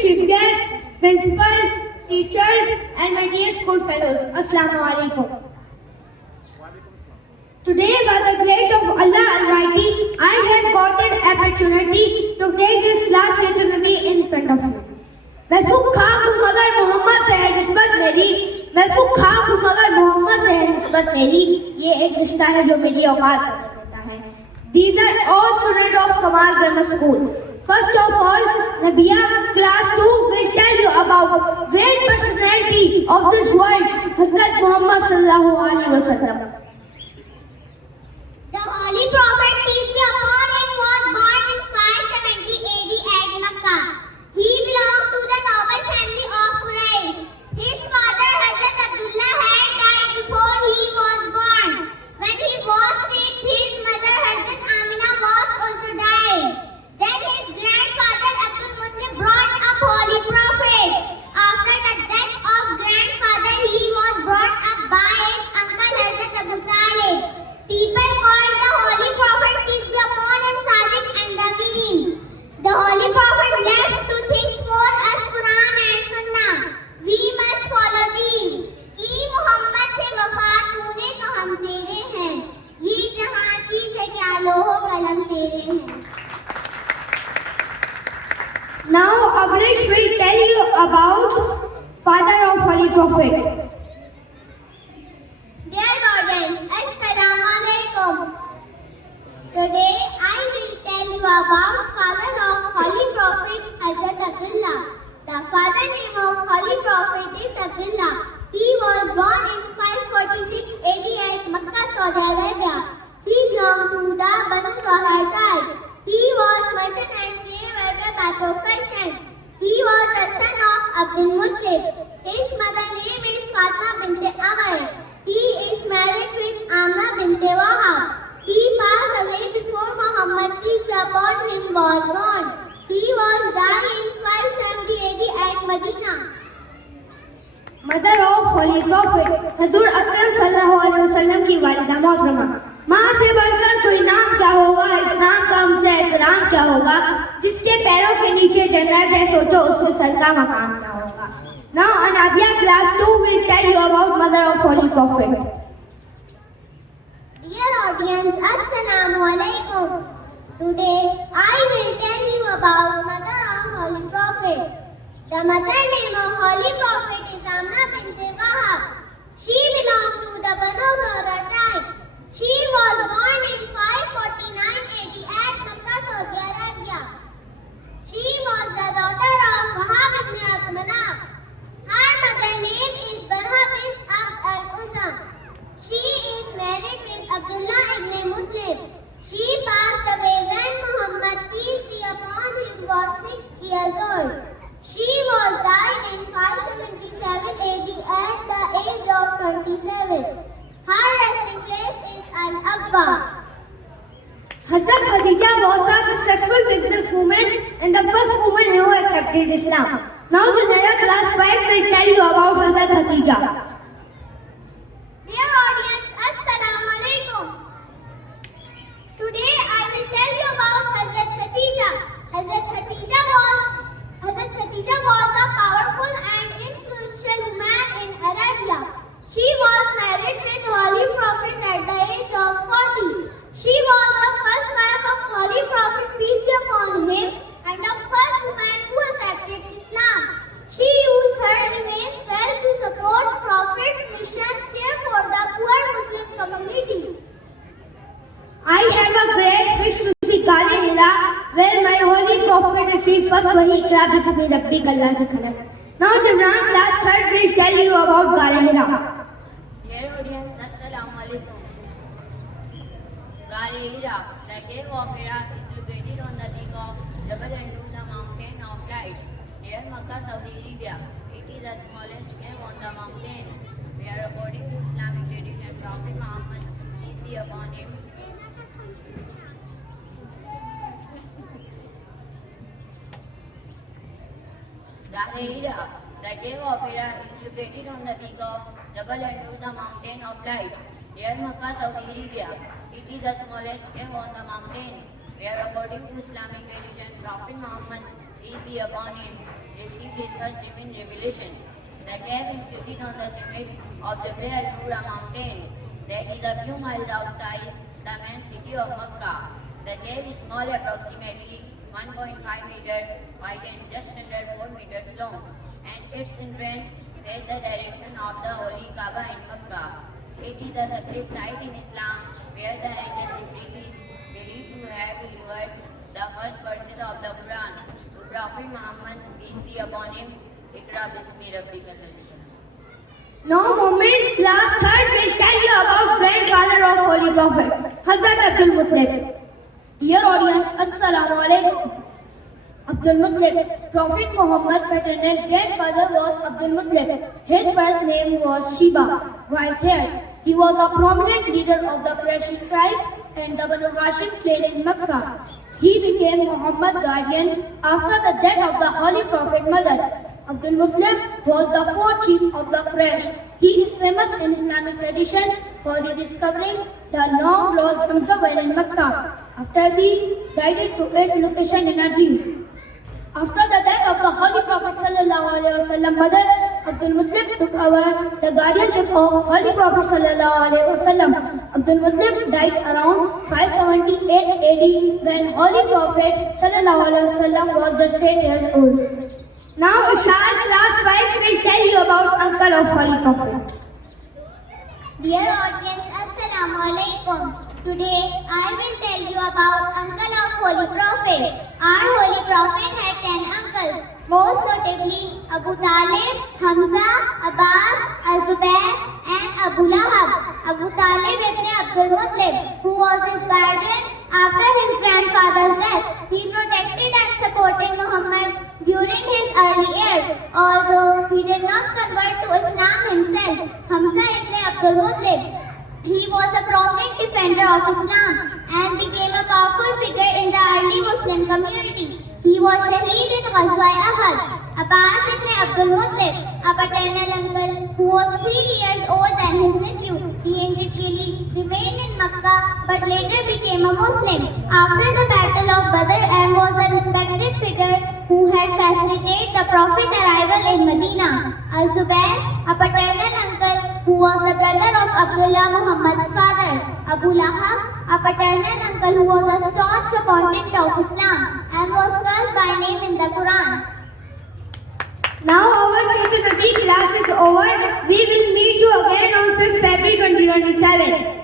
chief guests, principal, teachers, and my dear school fellows. Assalamu alaikum. Today, by the grace of Allah Almighty, I have got an opportunity to take this class here to Nabi in front of you. मैं फूक खाक हूँ मगर मोहम्मद से है निस्बत मेरी, मैं फूक खाक हूँ मगर मोहम्मद से है निस्बत मेरी, ये एक रिश्ता है जो मेरी औकात बदल देता है. These are all students of Kamal Grammar School. First of all, Nabiya class 2 will tell you about great personality of this world, Hazrat Muhammad sallallahu alaihi wasallam. The Holy Prophet, peace be upon him, was born in 570 AD at Makkah. He belonged to the noble family of Quraysh. His father, Hazrat Abdullah, had died before he was born. When he was 6, his mother, Hazrat Amina, was also died. Then his grandfather, Abdul Muttalib, brought up Holy Prophet. After the death of grandfather, he was brought up by his uncle, Hazrat Abu Talib. People called the Holy Prophet, peace be upon him, Sadiq and Amin. The Holy Prophet left two things for us, Quran and Sunnah. We must follow these. कि मोहम्मद से वफा तूने तो हम तेरे हैं, ये जहां चीज है क्या लोहो कलम तेरे हैं. Now Abrish will tell you about father of Holy Prophet. Dear audience, Assalamu alaikum. Today I will tell you about father of Holy Prophet Hazrat Abdullah. The father name of Holy Prophet is Abdullah. He was born in 546 AD at Makkah, Saudi Arabia. He belonged to the Banu Zohar tribe. He was merchant and slave worker by profession. He was the son of Abdul Muttalib. His mother name is Fatma bint Amr. He is married with Amna bint Wahab. He passed away before Muhammad, peace be upon him, was born. He was died in 570 AD at Medina. Mother of Holy Prophet, हजूर अकरम सल्लल्लाहु अलैहि वसल्लम की वालिदा मोहतरमा. माँ से बढ़कर कोई नाम क्या होगा, इस नाम का हमसे एहतराम क्या होगा, जिसके पैरों के नीचे जन्नत है, सोचो उसके सर का मकाम क्या होगा. Now Anabiya class 2 will tell you about mother of Holy Prophet. Dear audience, Assalamu alaikum. Today I will tell you about mother of Holy Prophet. The mother name of Holy Prophet is Amna bint Wahab. She belonged to the Banu Zohar tribe. She was born in 549 AD at Makkah, Saudi Arabia. She was the daughter of Wahab ibn Aqmanab. Her mother name is Barha bint Abd al-Uzam. She is married with Abdullah ibn Muttalib. She passed away when Muhammad, peace be upon him, was 6 years old. She was died in 577 AD at the age of 27. Her resting place is Al-Abba. Hazrat Khadija was a successful businesswoman and the first woman who accepted Islam. Now Sunera class 5 will tell you about Hazrat Khadija. Dear audience, Assalamu alaikum. Today I will tell you about Hazrat Khadija. Hazrat Khadija was a powerful and influential woman in Arabia. She was married with Holy Prophet at the age of 40. She was the first wife of Holy Prophet, peace be upon him, and the first woman who accepted Islam. She used her immense wealth to support Prophet's mission, care for the poor Muslim community. I have a great wish to see Gare Hira, where my Holy Prophet received first wahi Iqra bismi Rabbik Allah se khalaq. Now Jamran class 3 will tell you about Gare Hira. Dear audience, Assalamu alaikum. Gare Hira, the cave of Hira is located on the peak of Jabal Nur, the mountain of light, near Makkah, Saudi Arabia. It is the smallest cave on the mountain, where according to Islamic tradition, Prophet Muhammad, peace be upon him, Gare Hira, the cave of Hira is located on the peak of Jabal Nur, the mountain of light, near Makkah, Saudi Arabia. It is the smallest cave on the mountain, where according to Islamic tradition, Prophet Muhammad, peace be upon him, received his first divine revelation. The cave is situated on the summit of Jabal al-Nura mountain, that is a few miles outside the main city of Makkah. The cave is small, approximately 1.5 meters wide and just under 4 meters long, and its entrance faces the direction of the holy Kaaba in Makkah. It is a sacred site in Islam where the angel Jibreel is believed to have delivered the first verses of the Quran to Prophet Muhammad, peace be upon him. Iqra bismi rabbikal ladhi khalaq. Now moment, class 3rd will tell you about grandfather of Holy Prophet, Hazrat Abdul Muttalib. Dear audience, Assalamu alaikum. Abdul Muttalib, Prophet Muhammad paternal grandfather was Abdul Muttalib. His birth name was Sheba, white-haired. He was a prominent leader of the Quraysh tribe and the Banu Hashim clan in Makkah. He became Muhammad's guardian after the death of the Holy Prophet mother. Abdul Muttalib was the fourth chief of the Quraysh. He is famous in Islamic tradition for rediscovering the long lost Zamzam well in Makkah after being guided to its location in a dream. After the death of the Holy Prophet ﷺ mother, Abdul Muttalib took over the guardianship of Holy Prophet ﷺ. Abdul Muttalib died around 578 AD when Holy Prophet ﷺ was just 10 years old. Now Ishal, class 5 will tell you about uncle of Holy Prophet. Dear audience, Assalamu alaikum. Today I will tell you about uncle of Holy Prophet. Our Holy Prophet had 10 uncles, most notably Abu Talib, Hamza, Abbas, Al-Zubair and Abu Lahab. Abu Talib ibn Abdul Muttalib, who was his guardian after his grandfather's death. He protected and supported Muhammad during his early years, although he did not convert to Islam himself. Hamza ibn Abdul Muttalib, he was a prominent defender of Islam and became a powerful figure in the early Muslim community. He was shaheed in Ghazwa Ahad. Abbas ibn Abdul Muttalib, a paternal uncle who was 3 years older than his nephew, he initially remained in Makkah but later became a Muslim after the Battle of Badr and was a respected figure who had facilitated the Prophet's arrival in Medina. Al-Zubair, a paternal uncle who was the brother of Abdullah Muhammad's father. Abu Lahab, a paternal uncle who was a staunch opponent of Islam and was cursed by name in the Quran. Now our Sayyidul Nabi class is over. We will meet you again on 5th February 2027.